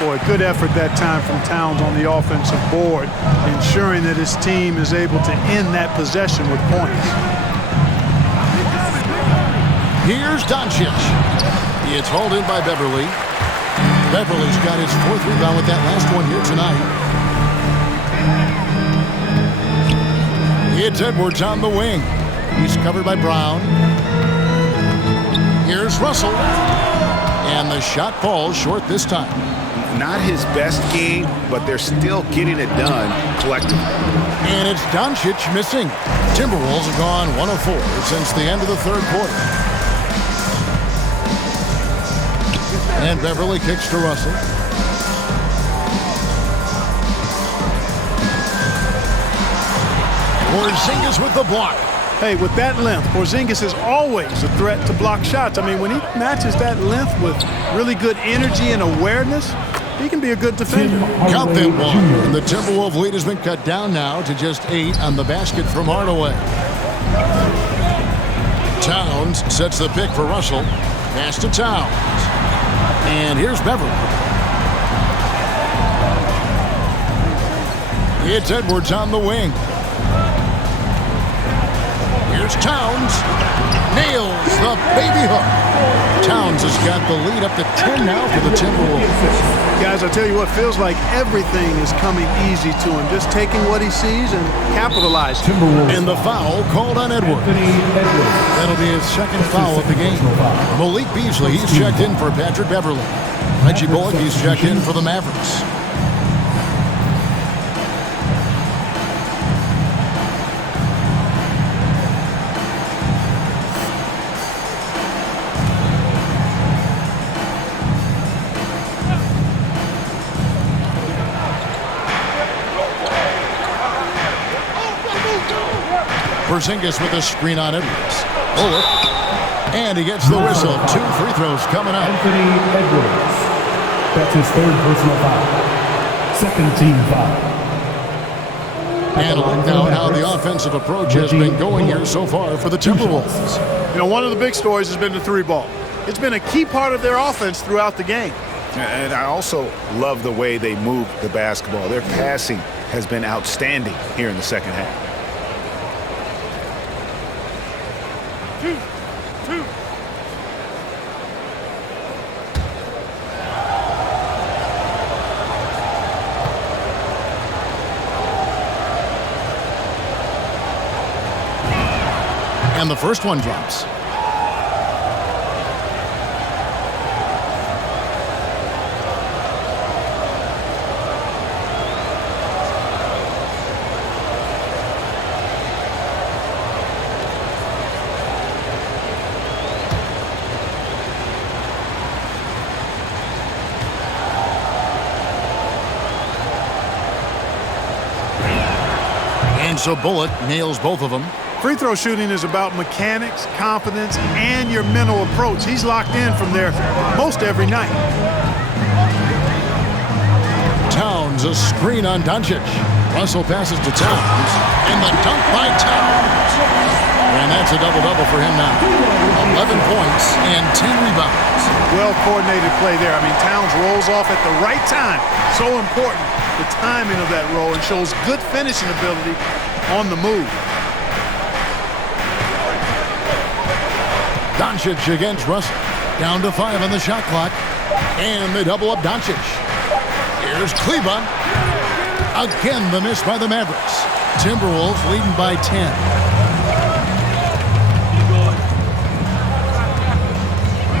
Boy, good effort that time from Towns on the offensive board, ensuring that his team is able to end that possession with points. Here's Doncic. It's hauled in by Beverly. Beverly's got his 4th rebound with that last one here tonight. It's Edwards on the wing. He's covered by Brown. Here's Russell. And the shot falls short this time. Not his best game, but they're still getting it done collectively. And it's Doncic missing. Timberwolves have gone 1 of 4 since the end of the 3rd quarter. And Beverly kicks to Russell. Porzingis with the block. Hey, with that length, Porzingis is always a threat to block shots. I mean, when he matches that length with really good energy and awareness, he can be a good defender. Count them one. And the Timberwolves lead has been cut down now to just 8 on the basket from Hardaway. Towns sets the pick for Russell. Pass to Towns. And here's Beverly. It's Edwards on the wing. Here's Towns. Nails the baby hook. Towns has got the lead up to 10 now for the Timberwolves. Guys, I'll tell you what, feels like everything is coming easy to him. Just taking what he sees and capitalizing. And the foul called on Edwards. That'll be his 2nd foul of the game. Malik Beasley, he's checked in for Patrick Beverly. Reggie Bullock, he's checked in for the Mavericks. Porzingis with a screen on Edwards. Bullock. And he gets the whistle. 2 free throws coming up. Anthony Edwards. That's his 3rd personal foul. 2nd team foul. And a look now at how the offensive approach has been going here so far for the Timberwolves. You know, one of the big stories has been the 3 ball. It's been a key part of their offense throughout the game. And I also love the way they move the basketball. Their passing has been outstanding here in the second half. And the first one drops. And so Bullock nails both of them. Free throw shooting is about mechanics, confidence, and your mental approach. He's locked in from there most every night. Towns, a screen on Doncic. Russell passes to Towns, and the dunk by Towns. And that's a double-double for him now. 11 points and 10 rebounds. Well-coordinated play there. I mean, Towns rolls off at the right time. So important, the timing of that roll, and shows good finishing ability on the move. Doncic against Russell. Down to 5 on the shot clock. And they double up Doncic. Here's Kleba. Again, the miss by the Mavericks. Timberwolves leading by 10.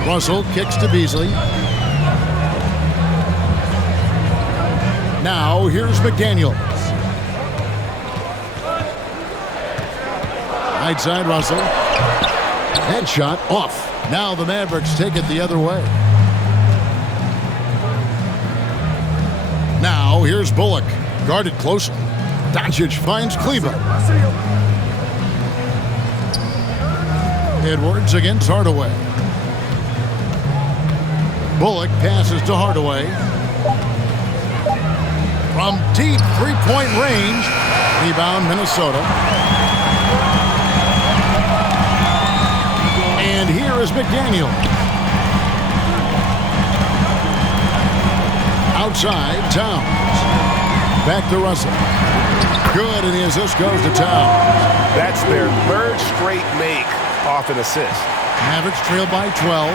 Russell kicks to Beasley. Now here's McDaniels. Right side Russell. Headshot off. Now the Mavericks take it the other way. Now here's Bullock. Guarded closely. Doncic finds Kleba. Edwards against Hardaway. Bullock passes to Hardaway. From deep three-point range. Rebound Minnesota. And here is McDaniel. Outside, Towns. Back to Russell. Good, and the assist goes to Towns. That's their third straight make off an assist. Mavericks trail by 12.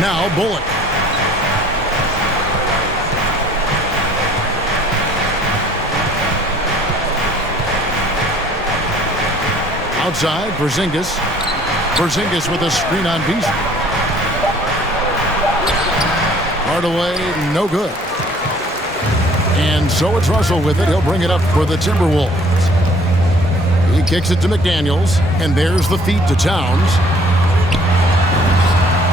Now Bullock. Outside, Porzingis. Porzingis with a screen on Beasley. Hardaway, no good. And so it's Russell with it. He'll bring it up for the Timberwolves. He kicks it to McDaniels, and there's the feed to Towns.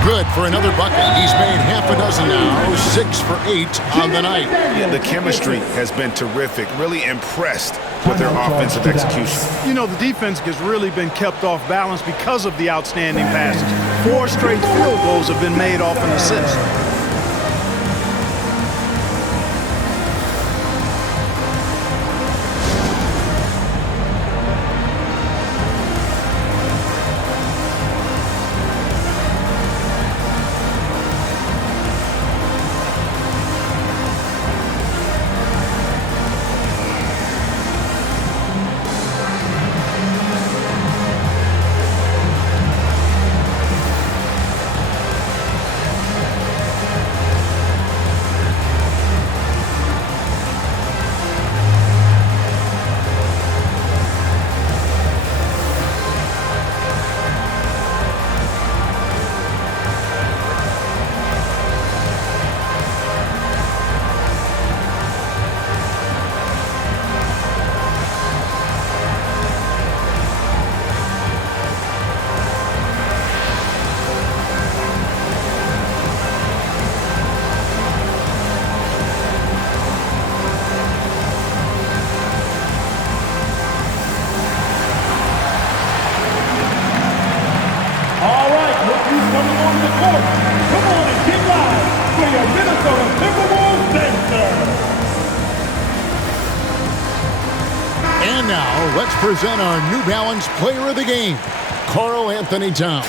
Good for another bucket. He's made half a dozen now, 6 for 8 on the night. Yeah, the chemistry has been terrific. Really impressed with their offensive execution. You know, the defense has really been kept off balance because of the outstanding passes. 4 straight field goals have been made off an assist. And now, let's present our New Balance Player of the Game. Karl Anthony Towns.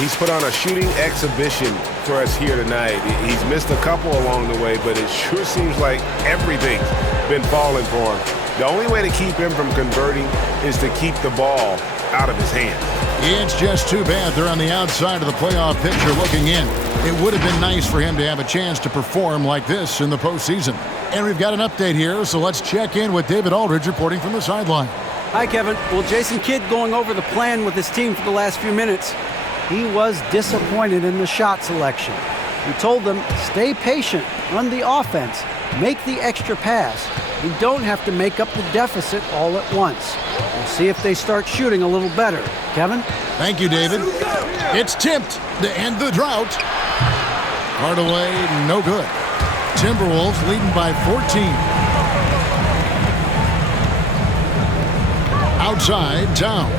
He's put on a shooting exhibition for us here tonight. He's missed a couple along the way, but it sure seems like everything's been falling for him. The only way to keep him from converting is to keep the ball out of his hands. It's just too bad they're on the outside of the playoff picture looking in. It would have been nice for him to have a chance to perform like this in the postseason. And we've got an update here, so let's check in with David Aldridge reporting from the sideline. Hi, Kevin. Well, Jason Kidd going over the plan with his team for the last few minutes. He was disappointed in the shot selection. He told them, stay patient, run the offense, make the extra pass. We don't have to make up the deficit all at once. We'll see if they start shooting a little better. Kevin? Thank you, David. It's tipped to end the drought. Hardaway, no good. Timberwolves leading by 14. Outside, Towns.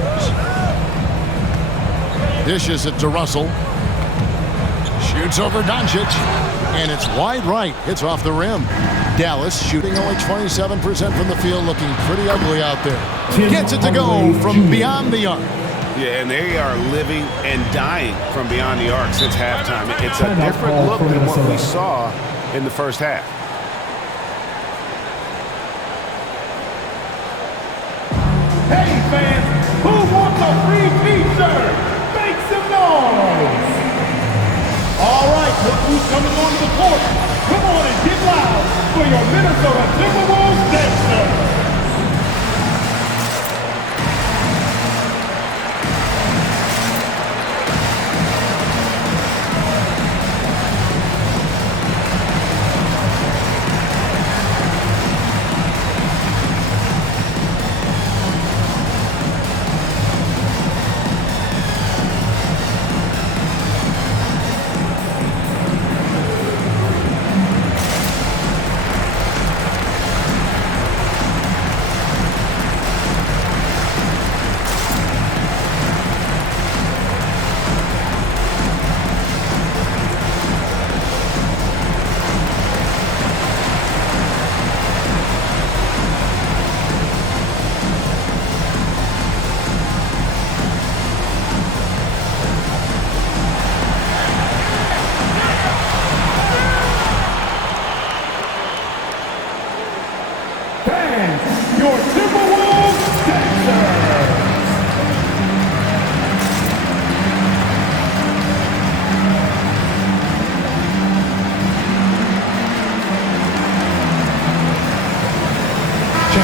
Dishes it to Russell. Shoots over Doncic. And it's wide right. Hits off the rim. Dallas shooting only 27% from the field, looking pretty ugly out there. Gets it to go from beyond the arc. Yeah, and they are living and dying from beyond the arc since halftime. It's a different look than what we saw in the first half. Hey fans, who wants a free t-shirt? Make some noise! All right, look who's coming onto the court. Come on and get loud for your Minnesota Timberwolves dancer.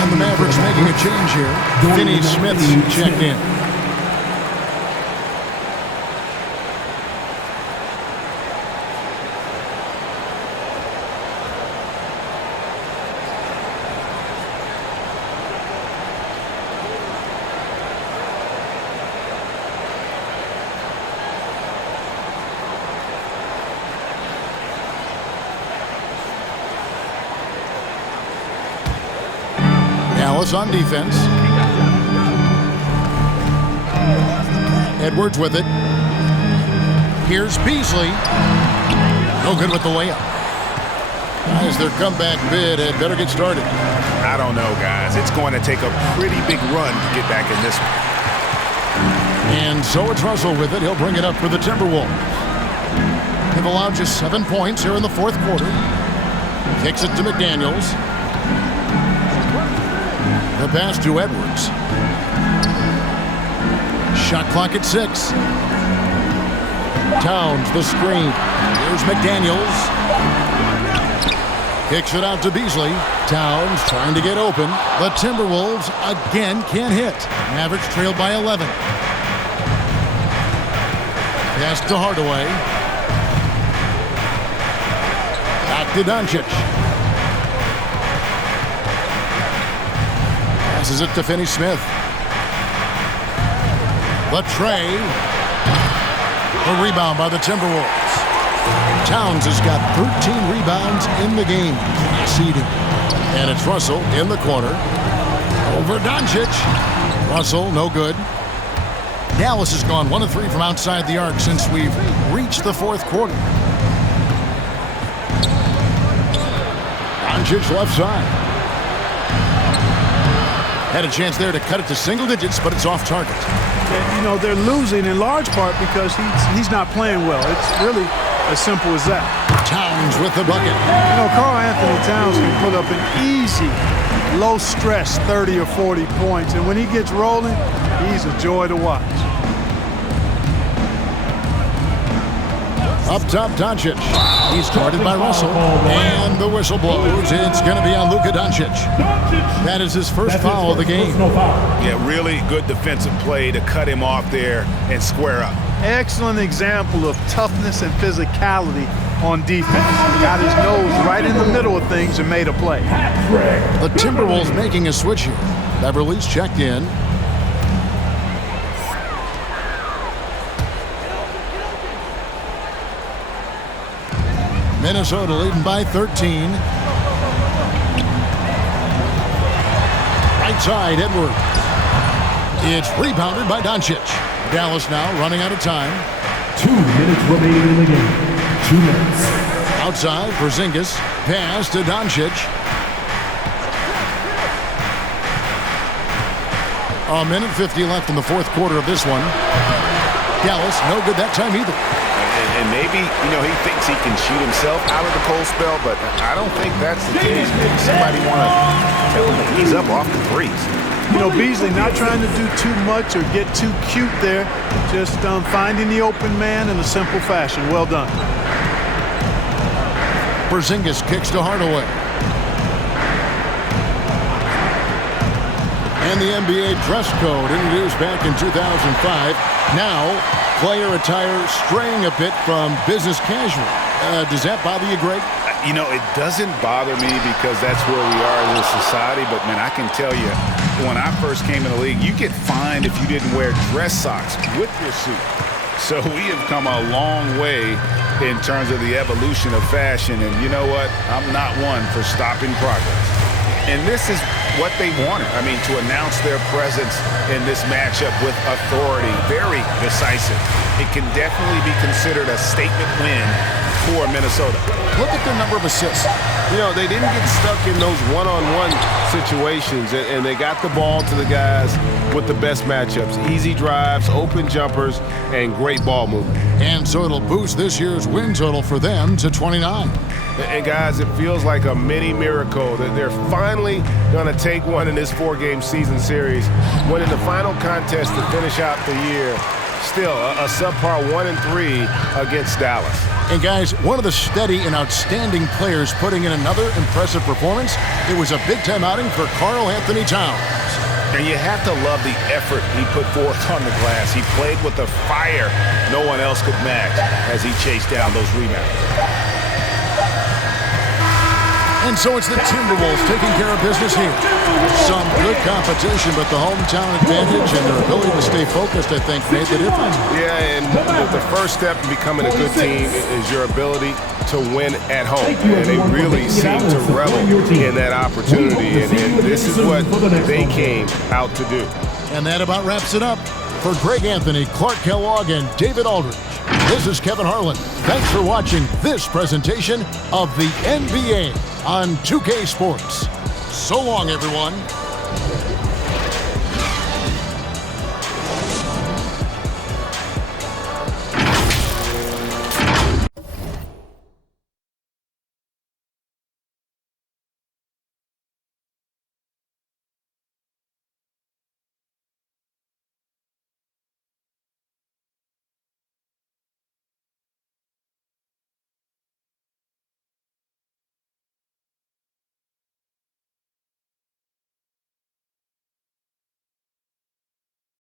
The Mavericks making a change here. Finney Smith's checked in. Dallas on defense. Edwards with it. Here's Beasley. No good with the layup. Guys, their comeback bid had better get started. I don't know, guys. It's going to take a pretty big run to get back in this one. And so it's Russell with it. He'll bring it up for the Timberwolves. They've allowed just 7 points here in the fourth quarter. Kicks it to McDaniels. The pass to Edwards. Shot clock at 6. Towns, the screen. Here's McDaniels. Kicks it out to Beasley. Towns trying to get open. The Timberwolves again can't hit. Mavericks trailed by 11. Pass to Hardaway. Back to Doncic. Passes it to Finney Smith. The tray. A rebound by the Timberwolves. Towns has got 13 rebounds in the game. Seeding. And it's Russell in the corner. Over Doncic. Russell, no good. Dallas has gone 1 of 3 from outside the arc since we've reached the fourth quarter. Doncic left side. Had a chance there to cut it to single digits, but it's off target. And, they're losing in large part because he's not playing well. It's really as simple as that. Towns with the bucket. Karl Anthony Towns can put up an easy, low-stress 30 or 40 points. And when he gets rolling, he's a joy to watch. Up top, Doncic. He's guarded by Russell. And the whistle blows. It's going to be on Luka Doncic. That is his first foul of the game. Yeah, really good defensive play to cut him off there and square up. Excellent example of toughness and physicality on defense. Got his nose right in the middle of things and made a play. The Timberwolves making a switch here. Beverly's checked in. Minnesota leading by 13. Right side, Edwards. It's rebounded by Doncic. Dallas now running out of time. 2 minutes remaining in the game. 2 minutes. Outside, Porzingis. Pass to Doncic. A minute 50 left in the fourth quarter of this one. Dallas, no good that time either. And maybe, he thinks he can shoot himself out of the cold spell, but I don't think that's the case. Maybe somebody want to tell him to ease up off the threes. Beasley not trying to do too much or get too cute there. Just finding the open man in a simple fashion. Well done. Porzingis kicks to Hardaway. And the NBA dress code introduced back in 2005. Now, player attire straying a bit from business casual. Does that bother you, Greg? It doesn't bother me because that's where we are as a society. But, man, I can tell you, when I first came in the league, you get fined if you didn't wear dress socks with your suit. So we have come a long way in terms of the evolution of fashion. And you know what? I'm not one for stopping progress. And this is what they wanted. To announce their presence in this matchup with authority, very decisive. It can definitely be considered a statement win for Minnesota. Look at the number of assists. They didn't get stuck in those one-on-one situations, and they got the ball to the guys with the best matchups. Easy drives, open jumpers, and great ball movement. And so it'll boost this year's win total for them to 29. And guys, it feels like a mini miracle that they're finally going to take one in this 4-game season series, winning the final contest to finish out the year. Still, a subpar 1-3 against Dallas. And guys, one of the steady and outstanding players putting in another impressive performance. It was a big-time outing for Karl Anthony Towns. And you have to love the effort he put forth on the glass. He played with a fire no one else could match as he chased down those rebounds. And so it's the Timberwolves taking care of business here. Some good competition, but the hometown advantage and their ability to stay focused, I think, made the difference. Yeah, and the first step in becoming a good team is your ability to win at home. And they really seem to revel in that opportunity. And this is what they came out to do. And that about wraps it up. For Greg Anthony, Clark Kellogg, and David Aldridge, this is Kevin Harlan. Thanks for watching this presentation of the NBA on 2K Sports. So long, everyone.